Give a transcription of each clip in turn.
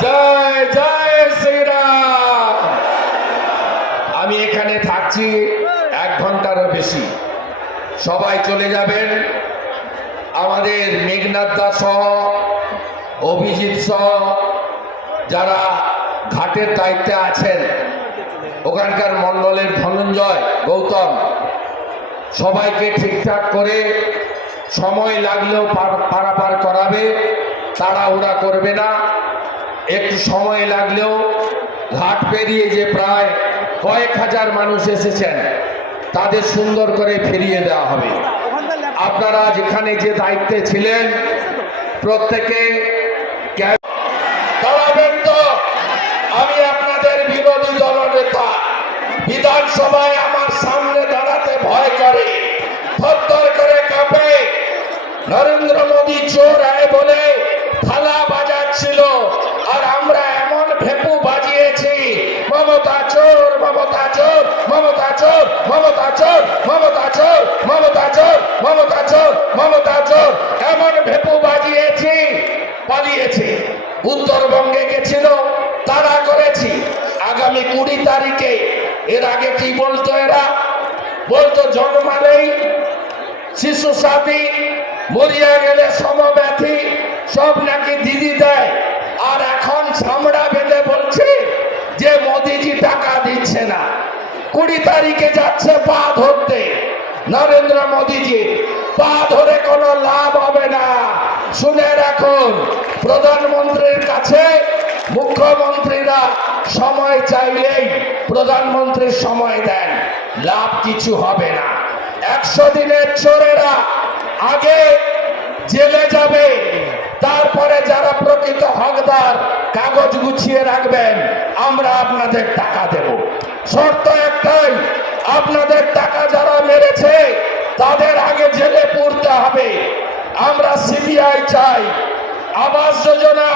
জয় জয় শ্রীরাম। আমি এখানে থাকছি এক ঘন্টারও বেশি। সবাই চলে যাবেন। আমাদের মেঘনাথ দা অভিজিৎ সহ, যারা ঘাটের দায়িত্বে আছেন, ওখানকার মণ্ডলের ধনঞ্জয়, গৌতম, সবাইকে ঠিকঠাক করে সময় লাগলেও পার- পারাপার করাবে, তাড়াহুড়া করবে না। একটু সময় লাগলেও ঘাট পেরিয়ে যে প্রায় কয়েক হাজার মানুষ এসেছেন, তাদের সুন্দর করে ফিরিয়ে দেওয়া হবে। আপনারা যেখানে যে দায়িত্বে ছিলেন, প্রত্যেকে আমি আপনাদের বিরোধী দলনেতা, বিধানসভায় আমার সামনে দাঁড়াতে ভয় করে, থরথর করে কাঁপে। নরেন্দ্র মোদী চোর আয় বলে থালা বাজাচ্ছিল আর আমরা এমন ভেপু বাজিয়েছি মমতা চোর মমতা চোর মমতা চোর মমতা চোর মমতা চোর মমতা চোর মমতা চোর মমতা চোর। এমন ভেপু বাজিয়েছি, পালিয়েছে। উত্তরবঙ্গে গেছিল, তারা করেছি। আগামী কুড়ি তারিখে, এর আগে কি বলতো এরা? বলতো জন্মালেই শিশু সাথী মরিয়া গেলে সমব্যথী, সব নাকি দিদি কুড়ি তারিখে যাচ্ছে পা ধরতে। নরেন্দ্র মোদীজি, পা ধরে কোনো লাভ হবে না। শুনে রাখুন, প্রধানমন্ত্রীর কাছে মুখ্যমন্ত্রীরা সময় চাইলেই প্রধানমন্ত্রীর সময় দেন, লাভ কিছু হবে না। একশো দিনের চোরেরা আগে জেলে যাবে, তারপরে যারা প্রকৃত হকদার কাগজ গুছিয়ে রাখবেন আমরা আপনাদের টাকা দেব। শর্ত একটাই, আপনাদের টাকা যারা মেরেছে, তাদের আগে জেলে পড়তে হবে। আমরা সিবিআই চাই। আবাস যোজনা,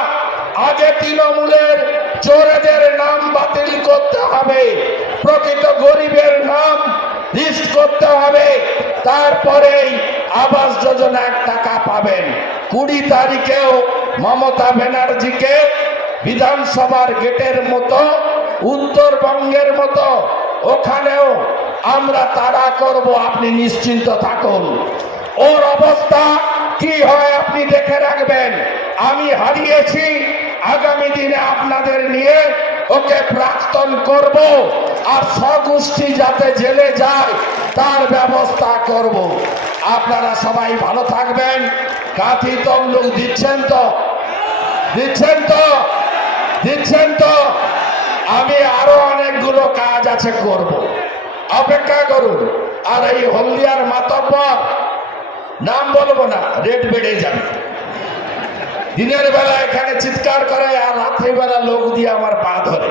আগে তৃণমূলের চোরেদের নাম বাতিল করতে হবে। প্রকৃত গরিবের নাম লিস্ট করতে হবে। তারপরেই আবাস যোজনার টাকা পাবেন। কুড়ি তারিখেও মমতা ব্যানার্জিকে বিধানসভার গেটের মতো, উত্তরবঙ্গের মতো, ওখানেও আমরা তাড়া করব, আপনি নিশ্চিন্ত থাকুন। ওর অবস্থা কি হয় আপনি দেখে রাখবেন। আমি হারিয়েছি, আগামী দিনে আপনাদের নিয়ে ওকে প্রাক্তন করব আর স্বগোষ্ঠী যাতে জেলে যায়, তার ব্যবস্থা করব। আপনারা সবাই ভালো থাকবেন। কাঁথি তমলুক দিচ্ছেন তো? দিচ্ছেন তো? দিচ্ছেন তো? আমি আরও অনেকগুলো কাজ আছে করব। অপেক্ষা করুন। আর এই হলদিয়ার মাতব্বর নাম বলব না, রেট বেড়ে যাবে। দিনের বেলা এখানে চিৎকার করে আর রাত্রিবেলা লোক দিয়ে আমার পা ধরে।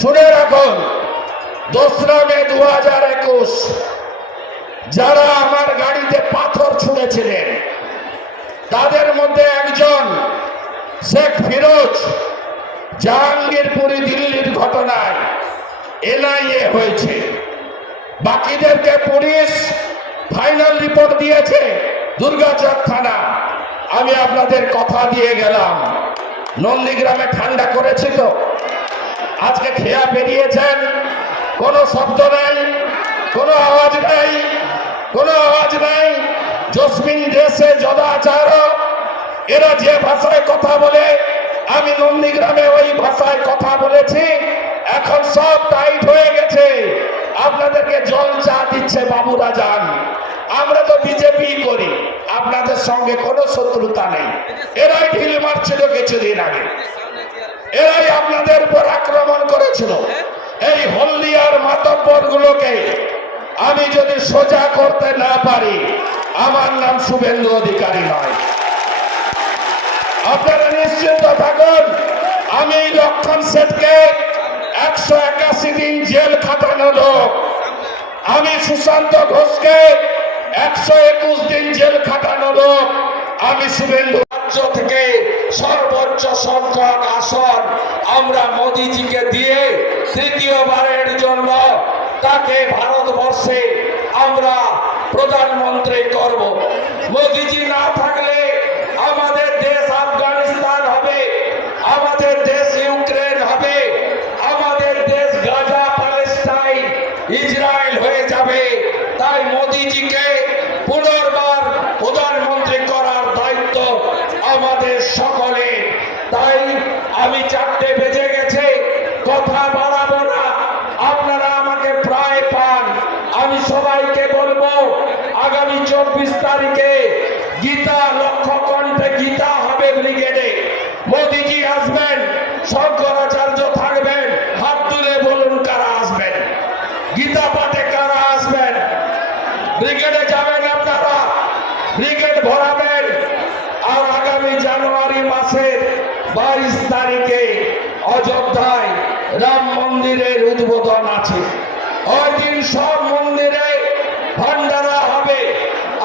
শুনে রাখুন দোসরা মে দু হাজার একুশ, যারা আমার গাড়িতে পাথর ছুঁড়েছিলেন, তাদের মধ্যে একজন শেখ ফিরোজ। জাহাঙ্গীরপুরি দিল্লির ঘটনায় এনআইএ হয়েছে। বাকিদেরকে পুলিশ ফাইনাল রিপোর্ট দিয়েছে দুর্গাচক থানা। আমি আপনাদের কথা দিয়ে গেলাম। নন্দীগ্রামে ঠান্ডা করেছি তো। আজকে খেয়া বেরিয়েছেন। কোনো শব্দ নাই, কোনো আওয়াজ নাই, কোনো আওয়াজ নাই। জসমিন দেশে যদাচার এরা যে ভাষায় কথা বলে আমি নন্দীগ্রামে ওই ভাষায় কথা বলেছি। এখন সব টাইট হয়ে গেছে। আপনাদেরকে জল চা দিচ্ছে বাবুরা যান। আমরা তো বিজেপি করি। আপনাদের সঙ্গে কোনো শত্রুতা নেই। এরাই ঢিল মারছিল কিছুদিন আগে। এরাই আপনাদের উপর আক্রমণ করেছিল। এই হলদিয়ার মাতব্বর গুলোকে আমি যদি সোজা করতে না পারি, আমার নাম শুভেন্দু অধিকারী নয়। আপনারা নিশ্চিন্ত থাকুন, আমি লক্ষণ সেটকে একশো একাশি দিন জেল খাটানো লোক। আমি সুশান্ত ঘোষকে একশো একুশ দিন জেল খাটানো লোক। আমি শুভেন্দু রাজ্য থেকে সর্বোচ্চ সংখ্যক আসন আমরা মোদিজিকে দিয়ে তৃতীয়বারের জন্য তাকে ভারতবর্ষে আমরা প্রধানমন্ত্রী করব। মোদিজি না থাকলে আমাদের দেশ আফগানিস্তান হবে আমার আমাদের দেশ ইউক্রেন হবে আমাদের দেশ গাজা প্যালেস্টাইন ইসরায়েল হয়ে যাবে তাই মোদিজিকে পুনর্বার প্রধানমন্ত্রী করার দায়িত্ব আমাদের সকলে তাই আমি চারটে বেজে গেছে কথা বাড়াবো না আপনারা আমাকে প্রায় পান আমি সবাইকে বলব, আগামী চব্বিশ তারিখে গীতা লক্ষ্য কণ্ঠে গীতা হবে ব্রিগেডে। মোদিজি আসবেন, শঙ্করাচার্য থাকবেন, হাত তুলে বলুন কারা আসবেন। গীতা পাঠে কারা আসবেন? ব্রিগেডে যাবেন আপনারা, ব্রিগেড ভরাবেন। আর আগামী জানুয়ারি মাসের বাইশ তারিখে অযোধ্যায় রাম মন্দিরের উদ্বোধন আছে। ওই দিন সব মন্দিরে ভান্ডারা হবে।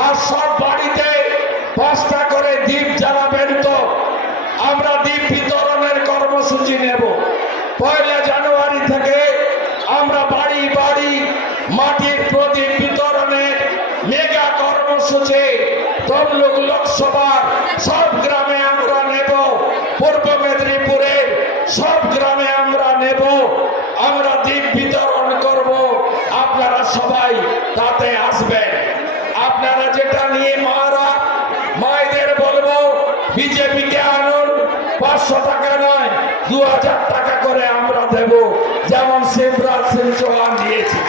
আর সব বাড়িতে পাঁচটা করে দ্বীপ জ্বালাবেন তো। আমরা দ্বীপ বিতরণের কর্মসূচি নেব। পয়লা জানুয়ারি থেকে আমরা বাড়ি বাড়ি মাটির প্রদীপ বিতরণের মেগা কর্মসূচি, তমলুক লোকসভার সব গ্রামে আমরা নেব। পূর্ব মেদিনীপুরের সব গ্রামে সবাই তাতে আসবে। আপনারা যেটা নিয়ে মারা, মায়েদের বলব, বিজেপিকে আনুন, পাঁচশো টাকা নয় দু টাকা করে আমরা দেব। যেমন শিবরাজ সিং চৌহান দিয়েছে।